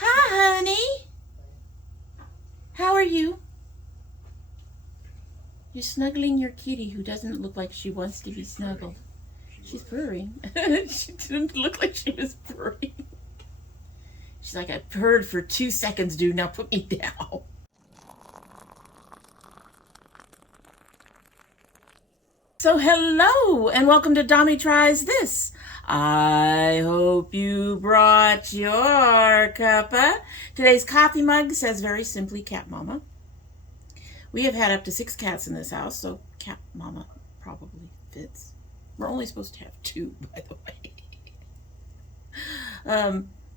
Hi, honey. How are you? You're snuggling your kitty who doesn't look like she wants to be snuggled. She's purring. She didn't look like she was purring. She's like, I purred for 2 seconds, dude. Now put me down. So hello and welcome to domytriesthis. I hope you brought your cuppa. Today's coffee mug says very simply Cat Mama. We have had up to 6 cats in this house, so Cat Mama probably fits. We're only supposed to have 2, by the way.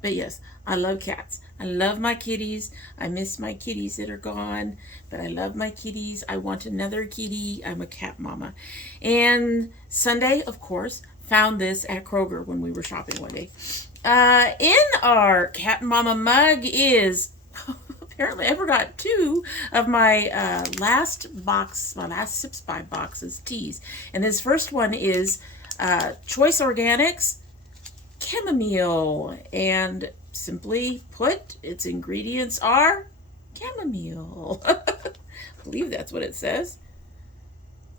But yes, I love cats. I love my kitties. I miss my kitties that are gone, but I love my kitties. I want another kitty. I'm a cat mama. And Sunday, of course, found this at Kroger when we were shopping one day. In our cat mama mug is, apparently I forgot 2 of my last box, my last Sips by boxes, teas. And this first one is Choice Organics Chamomile, and simply put, its ingredients are chamomile. I believe that's what it says.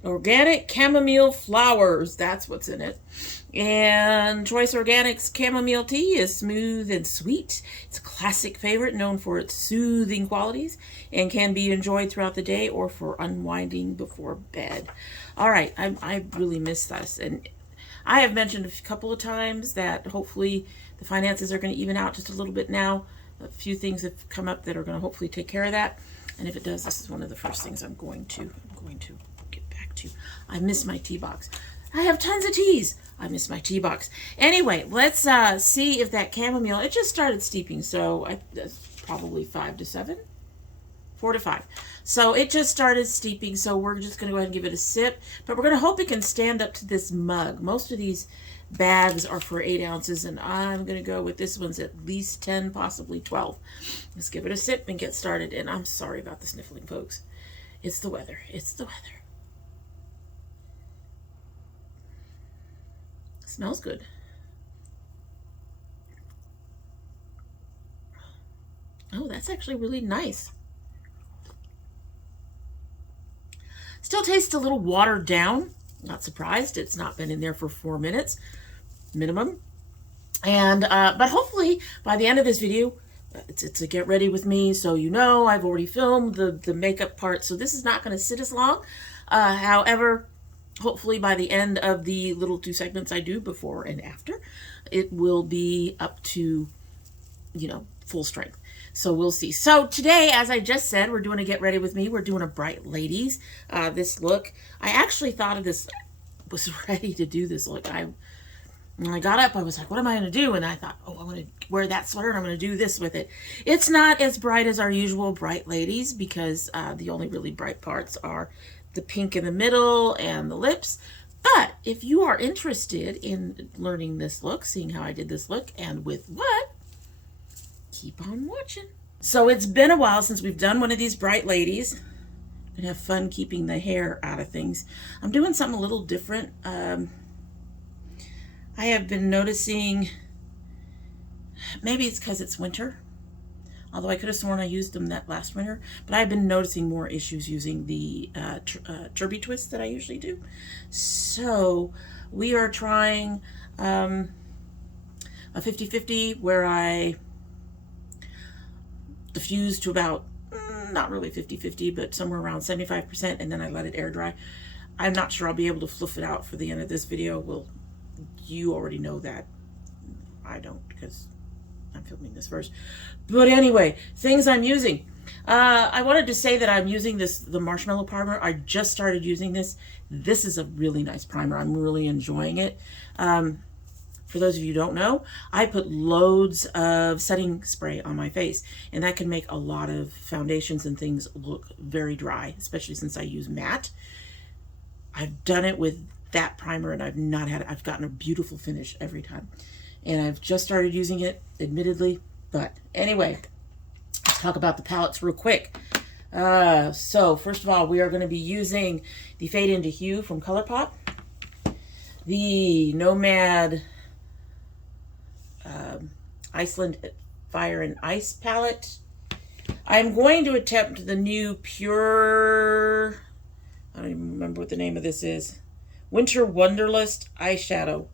Organic chamomile flowers, that's what's in it. And Choice Organics chamomile tea is smooth and sweet. It's a classic favorite known for its soothing qualities and can be enjoyed throughout the day or for unwinding before bed. All right, I really miss this, and I have mentioned a couple of times that hopefully the finances are going to even out just a little bit now. A few things have come up that are going to hopefully take care of that. And if it does, this is one of the first things I'm going to get back to. I miss my tea box. I have tons of teas. I miss my tea box. Anyway, let's see if that chamomile, it just started steeping, so that's probably 5 to 7. 4 to 5. So it just started steeping, so we're just going to go ahead and give it a sip. But we're going to hope it can stand up to this mug. Most of these bags are for 8 ounces, and I'm going to go with this one's at least 10, possibly 12. Let's give it a sip and get started. And I'm sorry about the sniffling, folks. It's the weather. It's the weather. It smells good. Oh, that's actually really nice. Still tastes a little watered down. Not surprised. It's not been in there for 4 minutes minimum. And but hopefully by the end of this video, it's a get ready with me. So you know I've already filmed the makeup part, so this is not going to sit as long. However, hopefully by the end of the little 2 segments I do before and after, it will be up to, you know, full strength. So we'll see. So today, as I just said, we're doing a get ready with me. We're doing a Bright Ladies. This look, I actually thought of this, was ready to do this look. When I got up, I was like, what am I going to do? And I thought, oh, I'm going to wear that sweater and I'm going to do this with it. It's not as bright as our usual Bright Ladies because the only really bright parts are the pink in the middle and the lips. But if you are interested in learning this look, seeing how I did this look and with what, keep on watching. So it's been a while since we've done one of these Bright Ladies. Gonna have fun keeping the hair out of things. I'm doing something a little different. I have been noticing, maybe it's because it's winter, although I could have sworn I used them that last winter, but I've been noticing more issues using the Turby Twist that I usually do. So we are trying a 50-50 where I diffuse to about, not really 50-50, but somewhere around 75%, and then I let it air dry. I'm not sure I'll be able to fluff it out for the end of this video. Well, you already know that. I don't, because I'm filming this first. But anyway, things I'm using. I wanted to say that I'm using the Marshmallow Primer. I just started using this. This is a really nice primer. I'm really enjoying it. For those of you who don't know, I put loads of setting spray on my face, and that can make a lot of foundations and things look very dry, especially since I use matte. I've done it with that primer, and I've gotten a beautiful finish every time. And I've just started using it, admittedly. But anyway, let's talk about the palettes real quick. So first of all, we are going to be using the Fade Into Hue from ColourPop, the Nomad Iceland Fire and Ice palette. I'm going to attempt the new Pure, I don't even remember what the name of this is, Winter Wonderlust eyeshadow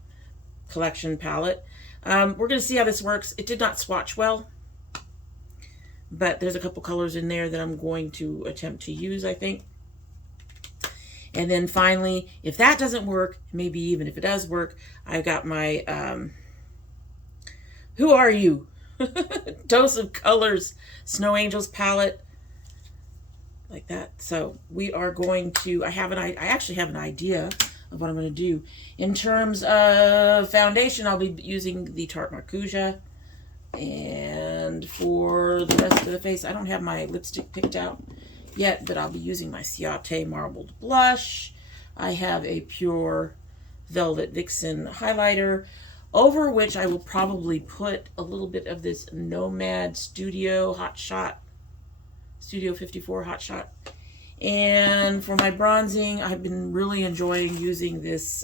collection palette. We're going to see how this works. It did not swatch well, but there's a couple colors in there that I'm going to attempt to use, I think. And then finally, if that doesn't work, maybe even if it does work, I've got my Who Are You? Dose of Colors Snow Angels palette, like that. So we are going to, I actually have an idea of what I'm going to do. In terms of foundation, I'll be using the Tarte Marcuja. And for the rest of the face, I don't have my lipstick picked out yet, but I'll be using my Ciate Marbled Blush. I have a Pure Velvet Vixen highlighter, over which I will probably put a little bit of this Nomad Studio 54 Hot Shot. And for my bronzing, I've been really enjoying using this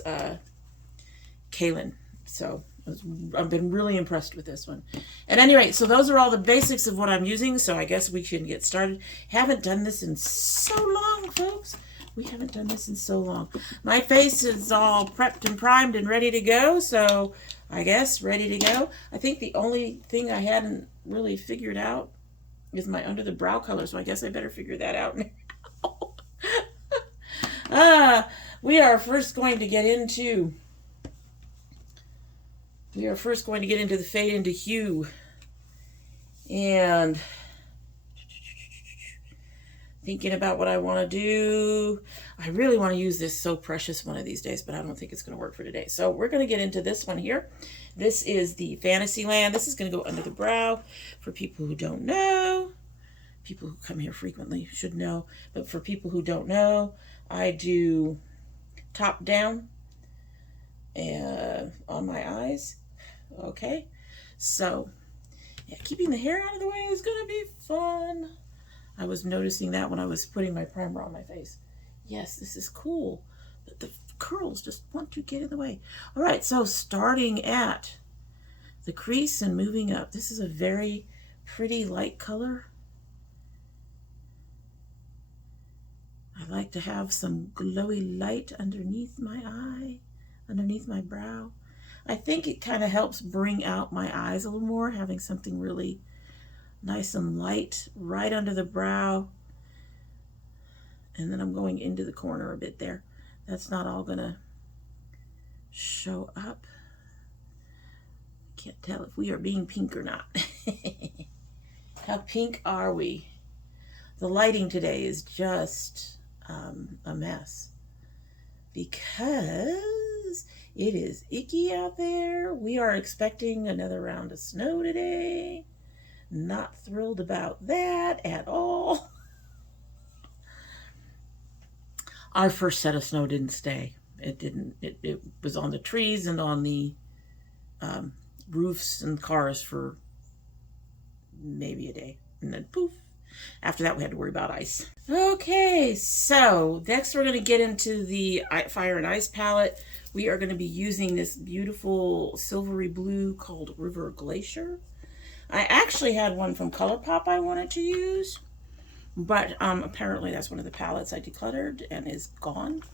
Cailyn. So I've been really impressed with this one. At any rate, so those are all the basics of what I'm using. So I guess we can get started. Haven't done this in so long, folks. We haven't done this in so long. My face is all prepped and primed and ready to go. So I guess ready to go. I think the only thing I hadn't really figured out is my under the brow color. So I guess I better figure that out now. We are first going to get into the Fade into Hue. And thinking about what I want to do. I really want to use this So Precious one of these days, but I don't think it's going to work for today. So we're going to get into this one here. This is the Fantasyland. This is going to go under the brow. For people who don't know, people who come here frequently should know, but for people who don't know, I do top down on my eyes. Okay, so yeah, keeping the hair out of the way is going to be fun. I was noticing that when I was putting my primer on my face. Yes, this is cool, but the curls just want to get in the way. All right, so starting at the crease and moving up. This is a very pretty light color. I like to have some glowy light underneath my eye, underneath my brow. I think it kind of helps bring out my eyes a little more, having something really nice and light right under the brow. And then I'm going into the corner a bit there. That's not all gonna show up. Can't tell if we are being pink or not. How pink are we? The lighting today is just a mess because it is icky out there. We are expecting another round of snow today. Not thrilled about that at all. Our first set of snow didn't stay. It didn't. It was on the trees and on the roofs and cars for maybe a day. And then poof. After that, we had to worry about ice. Okay, so next we're going to get into the Fire and Ice palette. We are going to be using this beautiful silvery blue called River Glacier. I actually had one from ColourPop I wanted to use, but apparently that's one of the palettes I decluttered and is gone.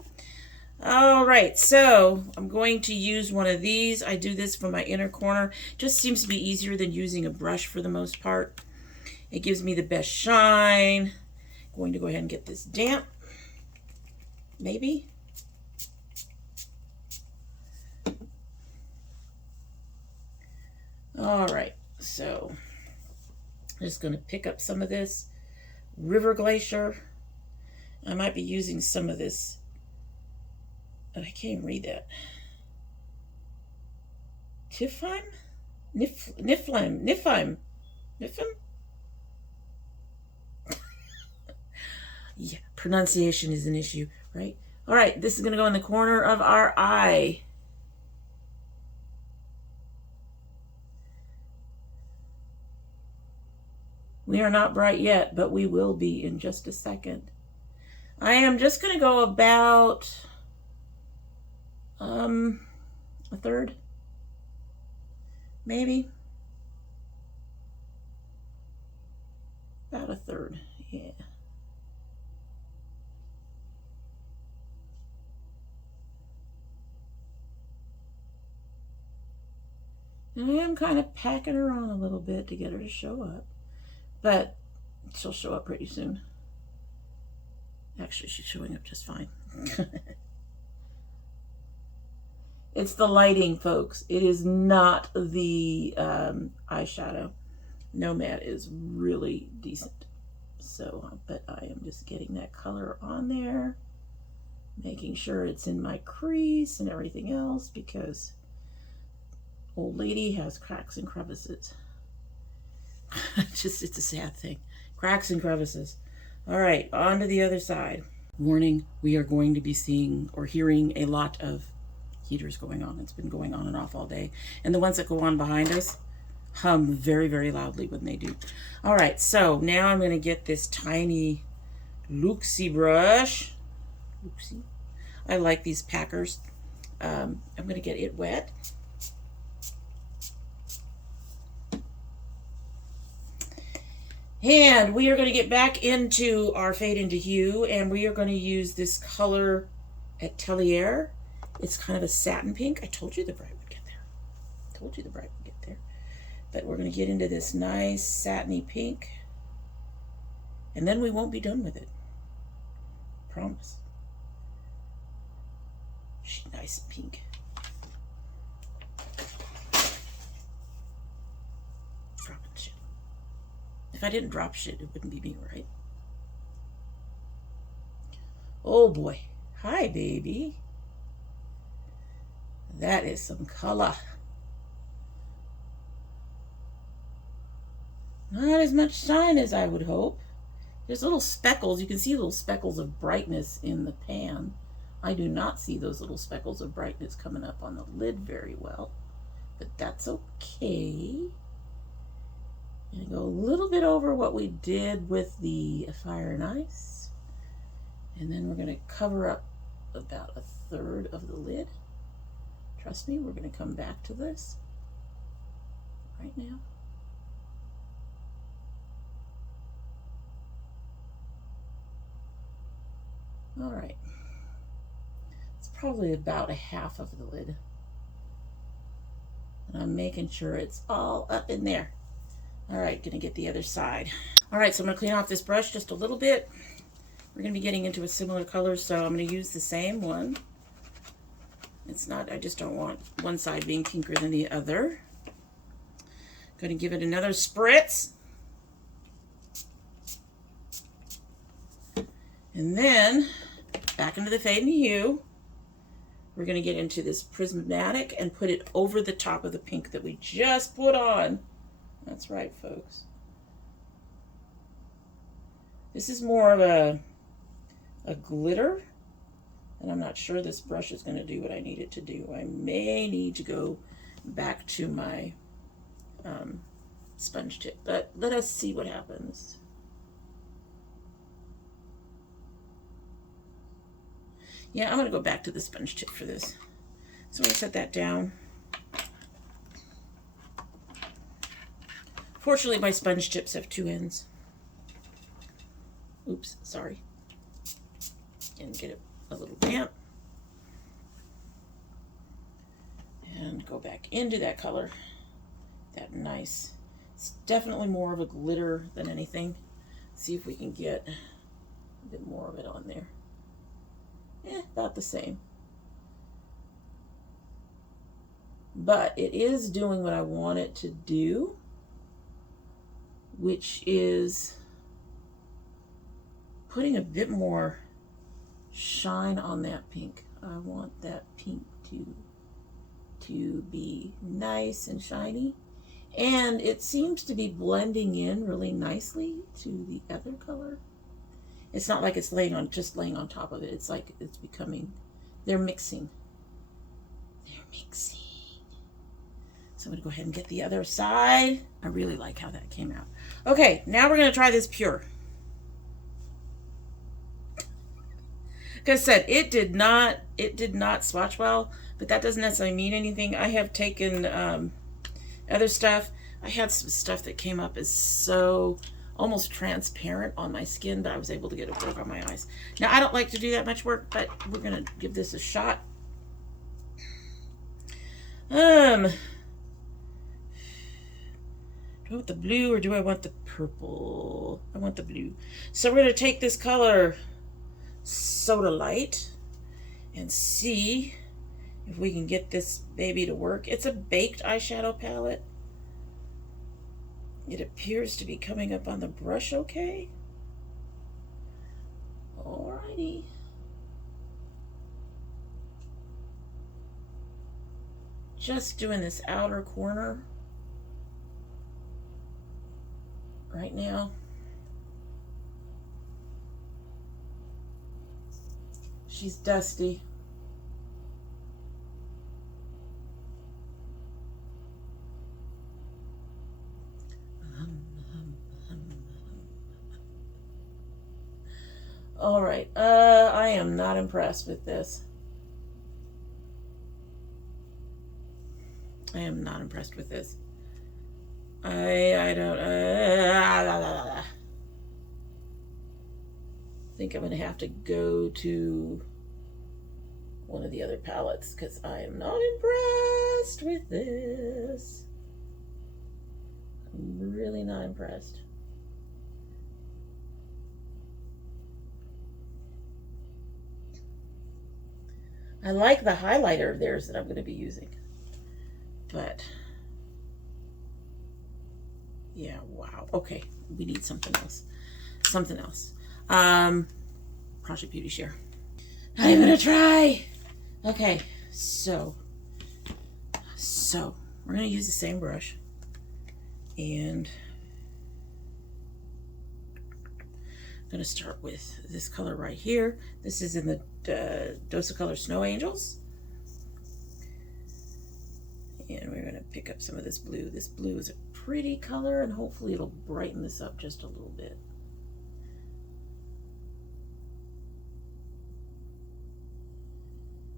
All right, so I'm going to use one of these. I do this for my inner corner. Just seems to be easier than using a brush for the most part. It gives me the best shine. I'm going to go ahead and get this damp, maybe. All right, so I'm just going to pick up some of this River Glacier. I might be using some of this. Oh, I can't even read that. Niflheim? Niflheim? Yeah, pronunciation is an issue, right? All right, this is going to go in the corner of our eye. We are not bright yet, but we will be in just a second. I am just going to go about a third, maybe. About a third, yeah. And I am kind of packing her on a little bit to get her to show up, but she'll show up pretty soon. Actually, she's showing up just fine. It's the lighting, folks. It is not the eyeshadow. Nomad is really decent. So, but I am just getting that color on there, making sure it's in my crease and everything else, because old lady has cracks and crevices. It's a sad thing. Cracks and crevices. All right, on to the other side. Warning, we are going to be seeing or hearing a lot of heaters going on. It's been going on and off all day. And the ones that go on behind us hum very, very loudly when they do. All right, so now I'm going to get this tiny Luxie brush. Luxie. I like these packers. I'm going to get it wet. And we are going to get back into our Fade into Hue, and we are going to use this color Atelier. It's kind of a satin pink. I told you the bright would get there. Told you the bright would get there. But we're going to get into this nice satiny pink, and then we won't be done with it. Promise. She's nice and pink. Dropping shit. If I didn't drop shit, it wouldn't be me, right? Oh boy. Hi, baby. That is some color. Not as much shine as I would hope. There's little speckles. You can see little speckles of brightness in the pan. I do not see those little speckles of brightness coming up on the lid very well, but that's okay. I'm going to go a little bit over what we did with the Fire and Ice, and then we're going to cover up about a third of the lid. Trust me, we're going to come back to this right now. All right. It's probably about a half of the lid. And I'm making sure it's all up in there. All right, gonna get the other side. All right, so I'm gonna clean off this brush just a little bit. We're gonna be getting into a similar color, so I'm gonna use the same one. It's not, I just don't want one side being pinker than the other. Gonna give it another spritz. And then back into the Fade and Hue. We're going to get into this prismatic and put it over the top of the pink that we just put on. That's right, folks. This is more of a glitter, and I'm not sure this brush is going to do what I need it to do. I may need to go back to my sponge tip, but let us see what happens. Yeah, I'm going to go back to the sponge tip for this. So I'm going to set that down. Fortunately, my sponge tips have two ends. Oops, sorry. And get it a little damp. And go back into that color. That nice. It's definitely more of a glitter than anything. See if we can get a bit more of it on there. About the same. But it is doing what I want it to do, which is putting a bit more shine on that pink. I want that pink to be nice and shiny. And it seems to be blending in really nicely to the other color. It's not like it's just laying on top of it. It's like it's becoming, they're mixing. They're mixing. So I'm going to go ahead and get the other side. I really like how that came out. Okay, now we're going to try this pure. Like I said, it did not swatch well, but that doesn't necessarily mean anything. I have taken other stuff. I had some stuff that came up as so almost transparent on my skin, but I was able to get it work on my eyes. Now, I don't like to do that much work, but we're going to give this a shot. Do I want the blue or do I want the purple? I want the blue. So we're going to take this color Soda Light and see if we can get this baby to work. It's a baked eyeshadow palette. It appears to be coming up on the brush okay. Alrighty. Just doing this outer corner right now. She's dusty. All right, I am not impressed with this. I am not impressed with this. I don't, I think I'm gonna have to go to one of the other palettes because I am not impressed with this. I'm really not impressed. I like the highlighter of theirs that I'm going to be using, but yeah, wow. Okay, we need something else. Something else. Project Beauty Share. I'm going to try. Okay, so we're going to use the same brush, and I'm going to start with this color right here. This is in the Dose of Color Snow Angels. And we're going to pick up some of this blue. This blue is a pretty color, and hopefully it'll brighten this up just a little bit.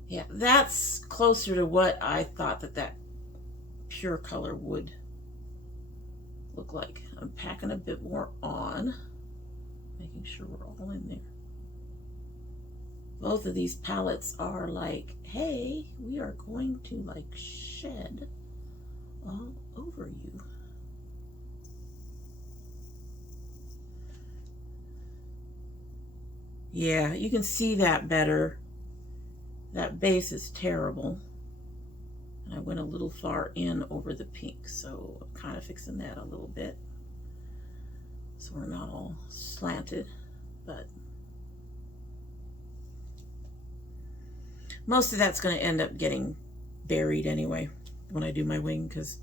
Yeah, that's closer to what I thought that pure color would look like. I'm packing a bit more on, making sure we're all in there. Both of these palettes are like, hey, we are going to like shed all over you. Yeah, you can see that better. That base is terrible. And I went a little far in over the pink, so I'm kind of fixing that a little bit, so we're not all slanted, but most of that's going to end up getting buried anyway when I do my wing, because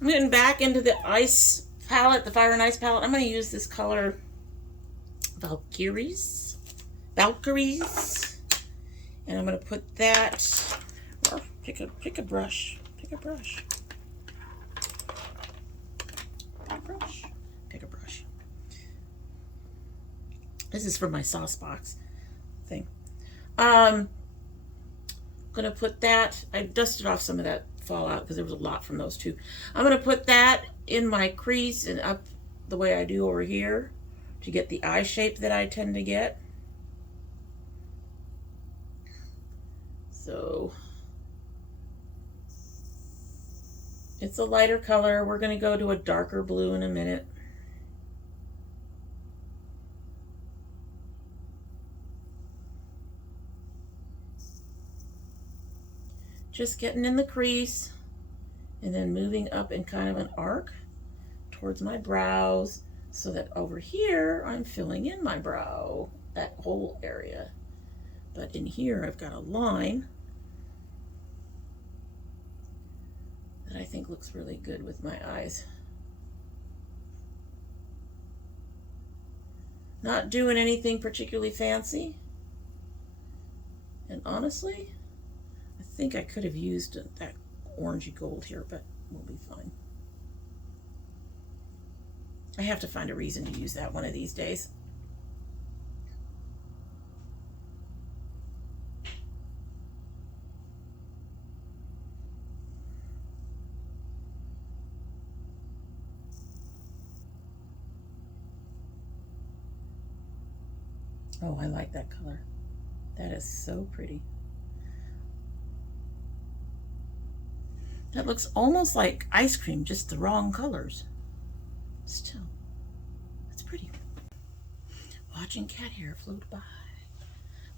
I'm getting back into the ice palette, the Fire and Ice palette. I'm going to use this color Valkyries, and I'm going to put that, or pick a brush, pick a brush, pick a brush. This is for my sauce box thing. Gonna put that, I dusted off some of that fallout because there was a lot from those two. I'm gonna put that in my crease and up the way I do over here to get the eye shape that I tend to get. So it's a lighter color. We're gonna go to a darker blue in a minute. Just getting in the crease and then moving up in kind of an arc towards my brows, so that over here I'm filling in my brow, that whole area. But in here I've got a line that I think looks really good with my eyes. Not doing anything particularly fancy. And honestly, I think I could have used that orangey gold here, but we'll be fine. I have to find a reason to use that one of these days. Oh, I like that color. That is so pretty. That looks almost like ice cream, just the wrong colors. Still, it's pretty. Watching cat hair float by.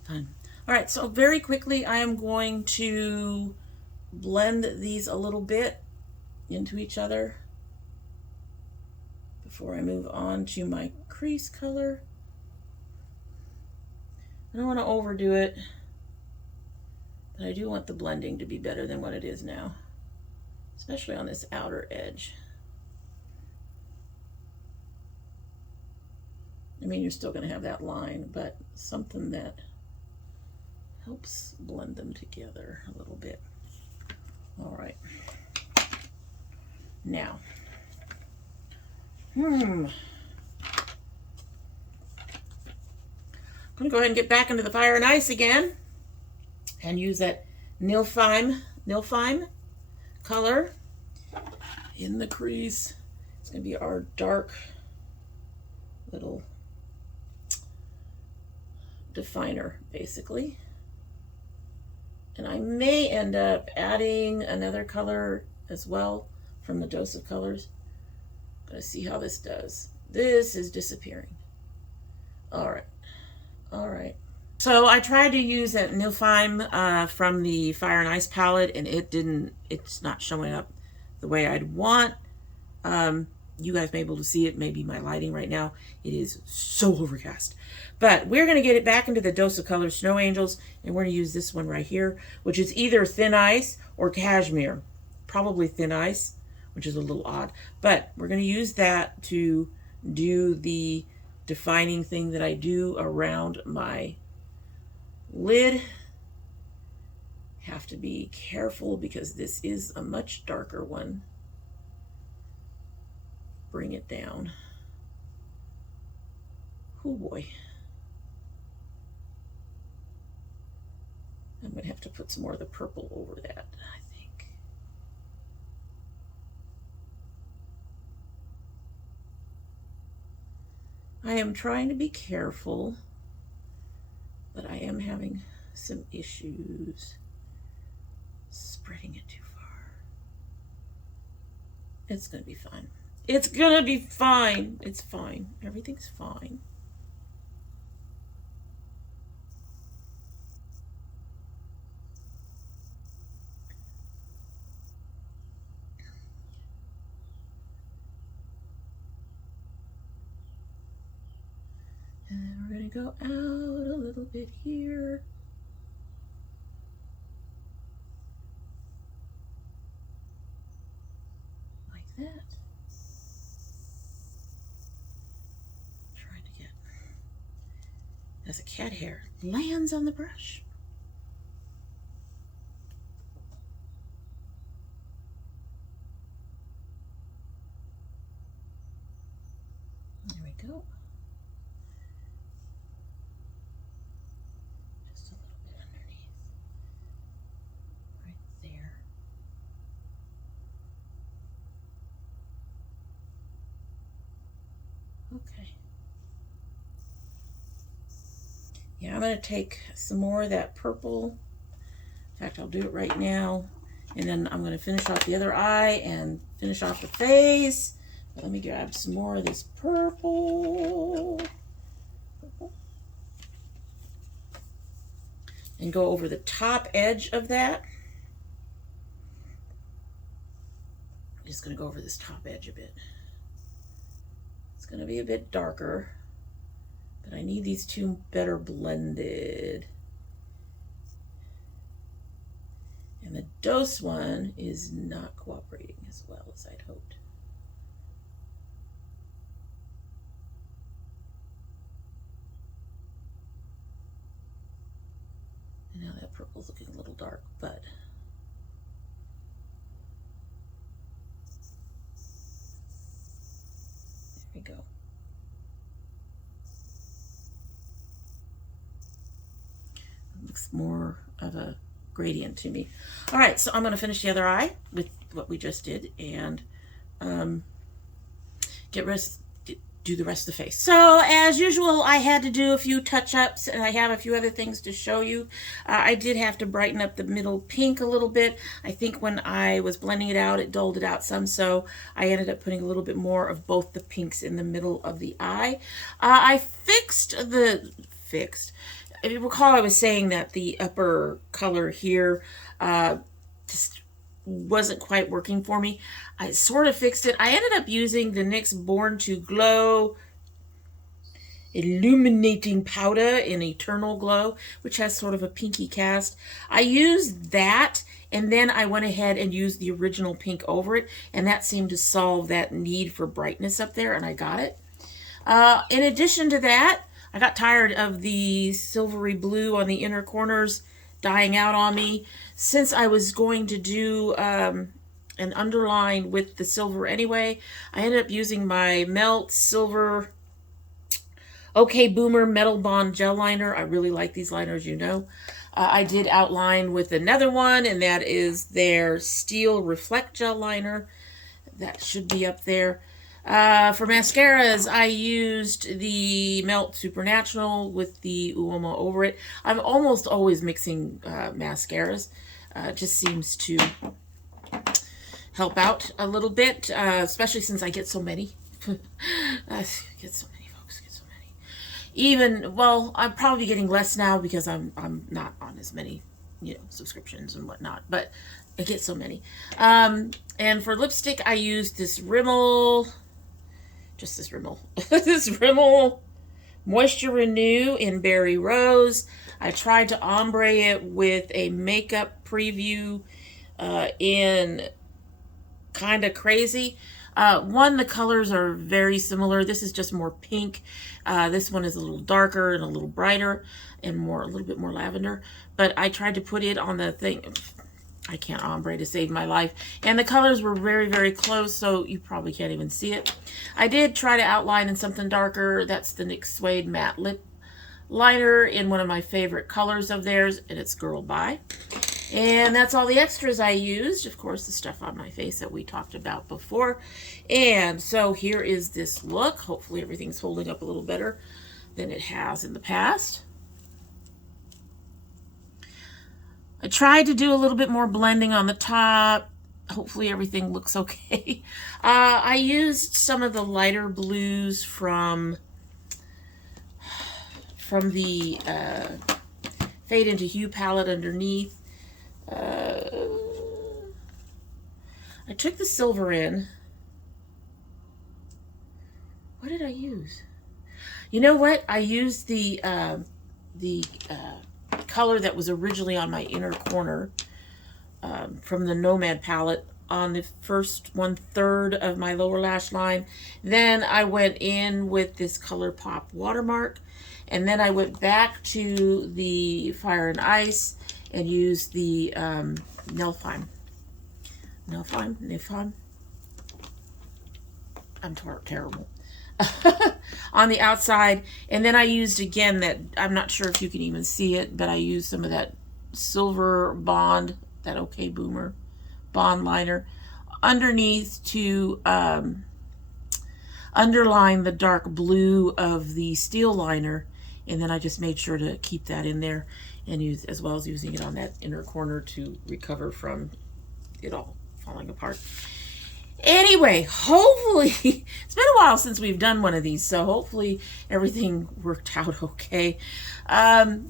Fun. All right, so very quickly I am going to blend these a little bit into each other before I move on to my crease color. I don't want to overdo it, but I do want the blending to be better than what it is now, especially on this outer edge. I mean, you're still going to have that line, but something that helps blend them together a little bit. All right. Now, I'm going to go ahead and get back into the Fire and Ice again and use that Nilfime color in the crease. It's going to be our dark little definer, basically. And I may end up adding another color as well from the Dose of Colors. I'm going to see how this does. This is disappearing. All right. All right. So I tried to use that Nilfime from the Fire and Ice palette, and it's not showing up the way I'd want. You guys may be able to see it, maybe my lighting right now. It is so overcast. But we're going to get it back into the Dose of Color Snow Angels, and we're going to use this one right here, which is either Thin Ice or Cashmere. Probably Thin Ice, which is a little odd. But we're going to use that to do the defining thing that I do around my lid. Have to be careful because this is a much darker one. Bring it down. Oh boy. I'm going to have to put some more of the purple over that, I think. I am trying to be careful, but I am having some issues spreading it too far. It's going to be fine. It's going to be fine. It's fine. Everything's fine. And then we're going to go out a little bit here. Like that. Trying to get, as a cat hair lands on the brush. There we go. Just a little bit underneath. Right there. Okay. Yeah, I'm going to take some more of that purple. In fact, I'll do it right now. And then I'm going to finish off the other eye and finish off the face. But let me grab some more of this purple. And go over the top edge of that. I'm just going to go over this top edge a bit. It's going to be a bit darker, but I need these two better blended. And the Dose one is not cooperating as well as I'd hoped. And now that purple's looking a little dark, but there we go. It looks more of a gradient to me. All right, so I'm going to finish the other eye with what we just did and do the rest of the face. So as usual, I had to do a few touch-ups, and I have a few other things to show you. I did have to brighten up the middle pink a little bit. I think when I was blending it out, it dulled it out some, so I ended up putting a little bit more of both the pinks in the middle of the eye. I fixed. If you recall, I was saying that the upper color here just wasn't quite working for me. I sort of fixed it. I ended up using the NYX Born to Glow Illuminating Powder in Eternal Glow, which has sort of a pinky cast. I used that, and then I went ahead and used the original pink over it, and that seemed to solve that need for brightness up there, and I got it. In addition to that, I got tired of the silvery blue on the inner corners dying out on me. Since I was going to do an underline with the silver anyway, I ended up using my Melt Silver OK Boomer Metal Bond Gel Liner. I really like these liners, you know. I did outline with another one, and that is their Steel Reflect Gel Liner. That should be up there. For mascaras, I used the Melt Supernatural with the Uoma over it. I'm almost always mixing mascaras. It just seems to help out a little bit, especially since I get so many. I get so many, folks. Get so many. Even, well, I'm probably getting less now because I'm not on as many, you know, subscriptions and whatnot. But I get so many. And for lipstick, I used this Rimmel. Just this Rimmel. This Rimmel Moisture Renew in Berry Rose. I tried to ombre it with a Makeuprevue in Kinda Crazy. The colors are very similar. This is just more pink. This one is a little darker and a little brighter and a little bit more lavender. But I tried to put it on the thing. I can't ombre to save my life. And the colors were very, very close, so you probably can't even see it. I did try to outline in something darker. That's the NYX Suede Matte Lip Liner in one of my favorite colors of theirs, and it's Girl Bye. And that's all the extras I used. Of course, the stuff on my face that we talked about before. And so here is this look. Hopefully everything's holding up a little better than it has in the past. I tried to do a little bit more blending on the top. Hopefully everything looks okay. I used some of the lighter blues from the Fade into Hue palette underneath. I took the silver in. What did I use? You know what? I used the color that was originally on my inner corner from the Nomad palette on the first 1/3 of my lower lash line. Then I went in with this ColourPop watermark, and then I went back to the Fire and Ice and used the Nilfheim. I'm terrible. On the outside, and then I used again that, I'm not sure if you can even see it, but I used some of that silver bond, that OK Boomer bond liner underneath to underline the dark blue of the steel liner, and then I just made sure to keep that in there and use, as well as using it on that inner corner to recover from it all falling apart. Anyway, hopefully, it's been a while since we've done one of these, so hopefully everything worked out okay.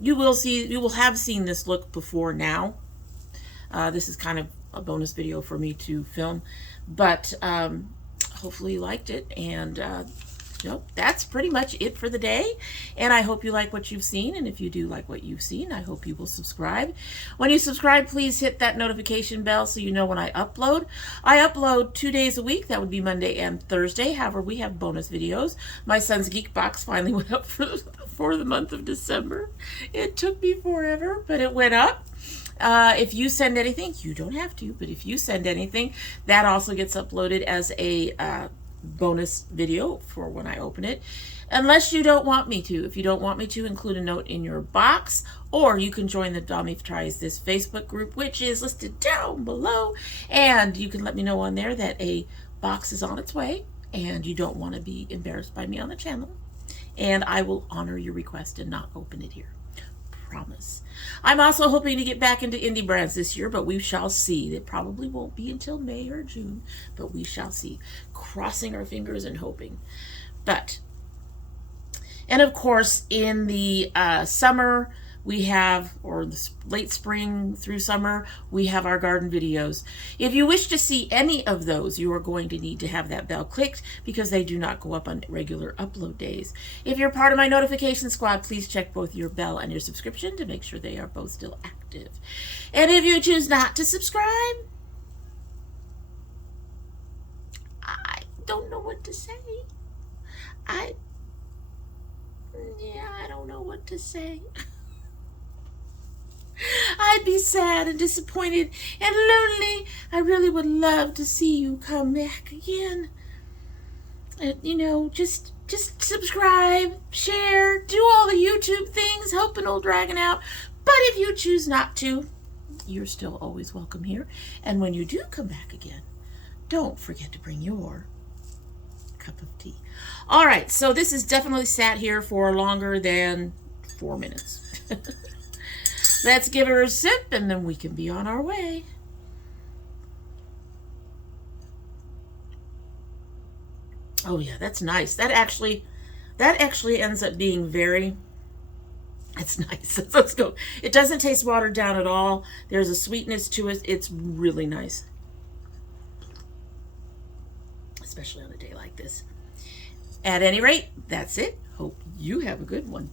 You will have seen this look before now. This is kind of a bonus video for me to film, but hopefully you liked it, and that's pretty much it for the day. And I hope you like what you've seen, and if you do like what you've seen, I hope you will subscribe. When you subscribe, please hit that notification bell so you know when I upload. I upload 2 days a week. That would be Monday and Thursday. However, we have bonus videos. My son's Geek Box finally went up for the month of December. It took me forever, but it went up. If you send anything, you don't have to, but if you send anything, that also gets uploaded as a bonus video for when I open it, unless you don't want me to. If you don't want me to, include a note in your box, or you can join the domytriesthis Facebook group, which is listed down below, and you can let me know on there that a box is on its way, and you don't want to be embarrassed by me on the channel. And I will honor your request and not open it here. Promise. I'm also hoping to get back into indie brands this year, but we shall see. It probably won't be until May or June, but we shall see. Crossing our fingers and hoping. And of course, in the summer, we have, or the late spring through summer, we have our garden videos. If you wish to see any of those, you are going to need to have that bell clicked because they do not go up on regular upload days. If you're part of my notification squad, please check both your bell and your subscription to make sure they are both still active. And if you choose not to subscribe, I don't know what to say. I don't know what to say. I'd be sad and disappointed and lonely. I really would love to see you come back again. And, you know, just subscribe, share, do all the YouTube things, help an old dragon out. But if you choose not to, you're still always welcome here. And when you do come back again, don't forget to bring your cup of tea. All right, so this has definitely sat here for longer than 4 minutes. Let's give her a sip and then we can be on our way. Oh yeah, that's nice. That actually ends up being very, it's nice. Let's go. It doesn't taste watered down at all. There's a sweetness to it. It's really nice. Especially on a day like this. At any rate, that's it. Hope you have a good one.